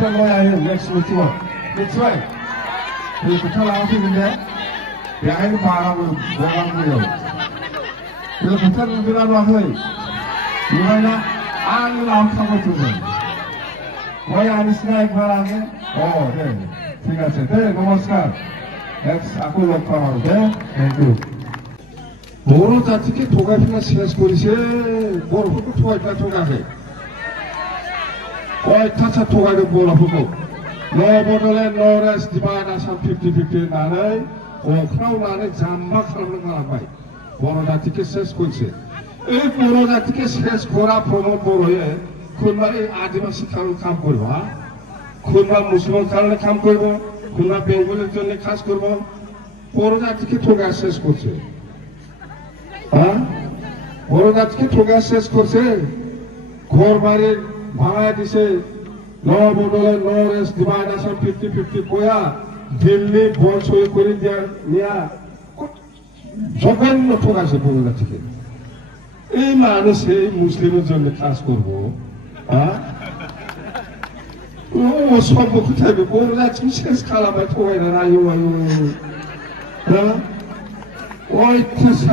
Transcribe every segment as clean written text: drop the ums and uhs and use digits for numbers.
hotel lawyer next with you. That's right. The hotel out in there. Behind the bar will go on with you. The hotel will be on one way. You know that? I will come to them. Why are you saying that? Oh, then. ঠিক আছে নমস্কার আপনি লক্ষ্য হবে thank U বড় জাতিকে ঠোকা ফেলা শেষ করেছে বড়কে ঠোকাইটা ঠোকাছে কয়টা ঠোকাইতে বড়কে নো বদলে নো রেস ডিভাইড আসাম 50-50 নাनै অख्रावनानै জাম্বা খালামनो गालांबाय বড় জাতিকে শেষ করেছে এই বড় জাতিকে শেষ করা প্রমোদ বড়য়ে কোনবা এই আদিবাসী কাম করবা খুলনা মুসলমান কারণে কাম করব খুলনা বেঙ্গলের জন্য কাজ করব বড় জাতিকে ঠোকা শেষ করছে হ্যাঁ বড় জাতিকে ঠোকা শেষ করছে ঘর বাড়ি ভাঙা দিছে নো বদলে নো রেস ডিভাইড আসাম 50-50 কয়া দিল্লি বল সই করে দেওয়া নিয়া জঘন্য ঠোকাছে বড় জাতিকে এই মানুষ এই মুসলিমের জন্য কাজ করব হ্যাঁ 오, 수업 못하고 뭐라 진짜 칼라바 토가이나 아유 어이 태산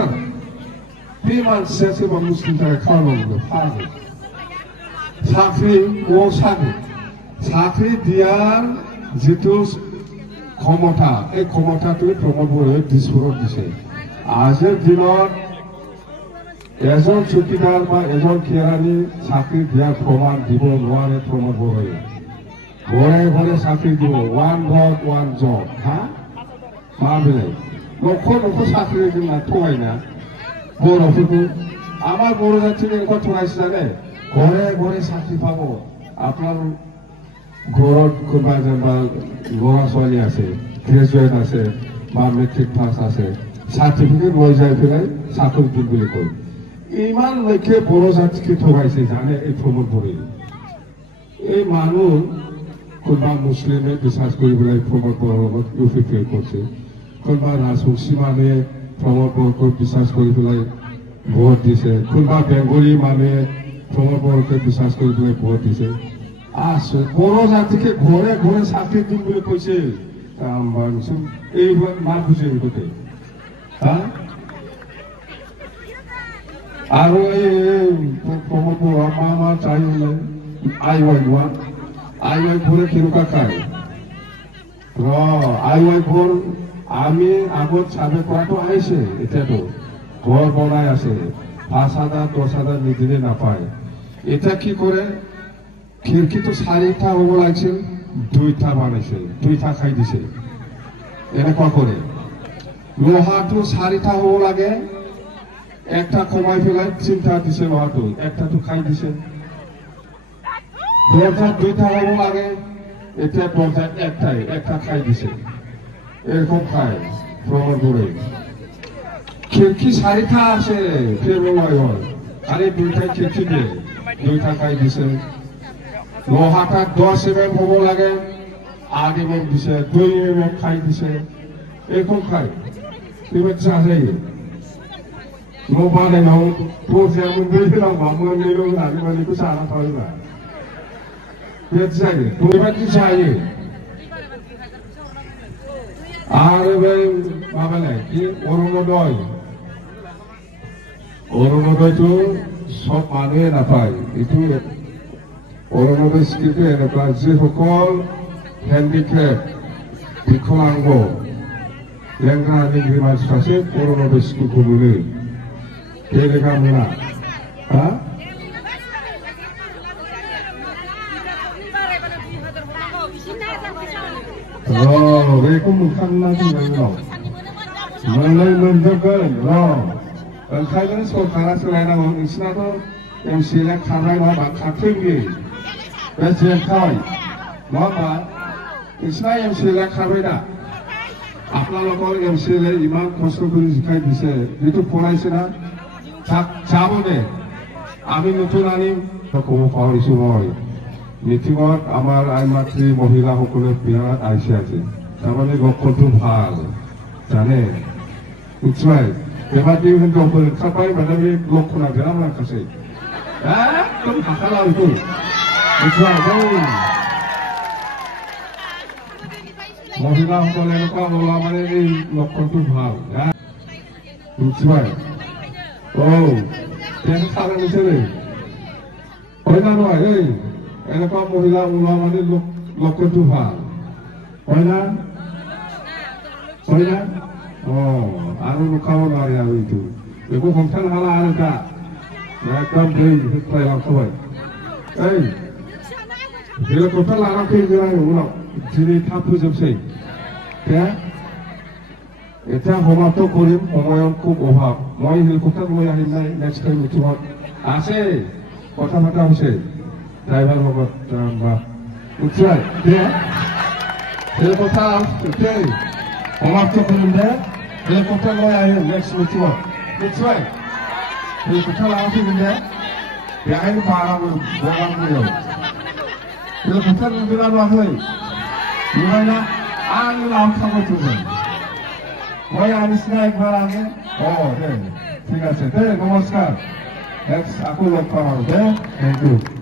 비만 세세바 무슬림들의 칼라바는 파고 사크리 오 사고 사크리 디안 지투 ক্ষমতা এই ক্ষমতাটোৱে প্ৰমোদ বড়োৱে বিস্ফোৰণ দিছে আজিৰ দিনত এজন চকীদাৰ বা এজন কেৰাণী চাকৰি দিয়াৰ প্ৰমাণ দিব নোৱাৰে প্ৰমোদ বড়োৱে ঘৰে ঘৰে চাকৰি দিব ওৱান ভোট ওৱান জব হা মা বেলেগ নখৰ চাকৰি দিম না থগাইনা বড়োফोरखौ আমাৰ বড়ো জাতিক এনেকুৱা থগাইছে জানে ঘৰে ঘৰে চাকৰি পাব আপোনাৰ ঘৰত কোনোবা যেনিবা ল'ৰা ছোৱালী আছে গ্ৰেজুৱেট আছে বা মেট্ৰিক পাছ আছে চাৰ্টিফিকেট লৈ যাই পেলাই চাকৰি দিম বুলি কয় ইমানলৈকে বড়ো জাতিকে থগাইছে জানে এই প্ৰমোদ বড়োৱে এই মানুহ কোনোবা মুছলিমে বিশ্বাস কৰি পেলাই প্ৰমোদ বড়োৰ লগত ইউপি ফেল কৰিছে কোনোবা ৰাজবংশী মানুহে প্ৰমোদ বড়োক বিশ্বাস কৰি পেলাই ভোট দিছে কোনোবা বেংগলী মানুহে প্ৰমোদ বড়োক বিশ্বাস কৰি পেলাই ভোট দিছে আছে বড়ো জাতিকে ঘৰে ঘৰে চাকৰি দিম বুলি কৈছে এইবোৰ মা বুজে গোটে আৰু এই প্ৰমোদ বড়ো আমাৰ চাই আই ৱাই ঘৰে কেনেকুৱা খায় আই ৱাই ঘৰ আমি আগত চাবে কৰাটো আহিছে এতিয়াতো ঘৰ বনাই আছে 5,000 10,000 নিদিলে নাপায় এটা কি কৰে খিৰিকীটো 4টা হ'ব লাগিছিল 2টা বানাইছে 2টা খাই দিছে এনেকুৱা কৰে লোহাটো 4টা হ'ব লাগে একটা কমাই পেলাই 3টা দিছে লোহাটো একটাটো খাই দিছে দরজা 2টা হ'ব লাগে এটা দরজা একটাই একটা খাই দিছে এরকম খায় প্রমোদ বড়োৱে খিৰিকী 4টা আছে ফেব্ৰুৱাৰী হয় খালি 2টা খিৰিকী দিয়ে 2টা খাই দিছে লোহাটা 10 mm হ'ব লাগে 8 mm দিছে 2 mm খাই দিছে এরকম খায় তুমি চাই মোবাইলে নাও তো যেমন দিলাম বামন নিলো আমি মানে কিছু আনা পাইবা বেচাই তুমি বাকি চাই আর ভাই বাবা নাই কি অরুণোদয় তো সব মানুহে নাপায় এইটো অরুণোদয় স্কিমটো এনেকুৱা যিসকল হেণ্ডিক্ৰেফ্ট বিকলাংগ লেংৰা নিগ্ৰী মানসি আছে অরুণোদয় স্কিমটো বুলি কেলেকা মোনা হা बेखौ मोनखांना जोंनाव मोननाय मोनजोबगोन ओंखायनो सरकारा सोलायनांगौ नोंसिनाथ' एमसिएलए खारनाय नङा खारथोंनि बे जेनखाबाय नङा होमबा नोंसिना एमसिएलए खारबाय दा আপোনালোকৰ এমচিএলए ইমান কষ্ট কৰি জিকাই দিছে যিটো পঢ়াইছে না চাব দে আমি নতুন আনিম ক'ব পাহৰিছো মই মিটিঙত আমাৰ আইমাতৃ মহিলাসকলে বিৰাট আহিছে আজি তাৰমানে লক্ষণটো ভাল জানে নিশ্চয় বেবাদি কিন্তু ওंखारबाय মানে बे लक्षणा बिराद माखासे एकदम हाखाला बेखौ निश्चय মহিলাসকলে এনেকুৱা ওলা মানে এই লক্ষণটো ভাল বুজিপাই চালে নিছে দেই হয় না নহয় এই এনেকুৱা মহিলা ওলোৱা মানে লক্ষণটো ভাল হয় না আৰু ৰখাব নোৱাৰি আৰু এইটো একো সংখ্যা নহ'লে আৰু এটা একদম দেই লাভবাই এই হেলিকপ্টাৰ লাগাকৈ যোৱাই উনাव দিनै थाब फोजोबसै এতিয়া সমাপ্ত কৰিম সময়ৰ খুব অভাৱ মই হেলিকপ্টাৰ লৈ আহিম নাই নেক্সট টাইম মিটিঙত আছে কথা পতা হৈছে ড্ৰাইভাৰ লগত উঠিয়াই হেলিকপ্টাৰ সমাপ্ত কৰিম দে হেলিকপ্টাৰ লৈ আহিম নেক্সট মিটিঙত নিশ্চয় হেলিকপ্টাৰ লাগাকৈ দে বেয়াই পাহাৰাবোৰ বেয়া কৰিব হেলিকপ্টাৰ বিৰা নহয় Gimana? Alam sama tuh. Mau habis naik barangnya? Oh, deh. Tinggal saya. Namaskar. Next aku lupa. Thank you.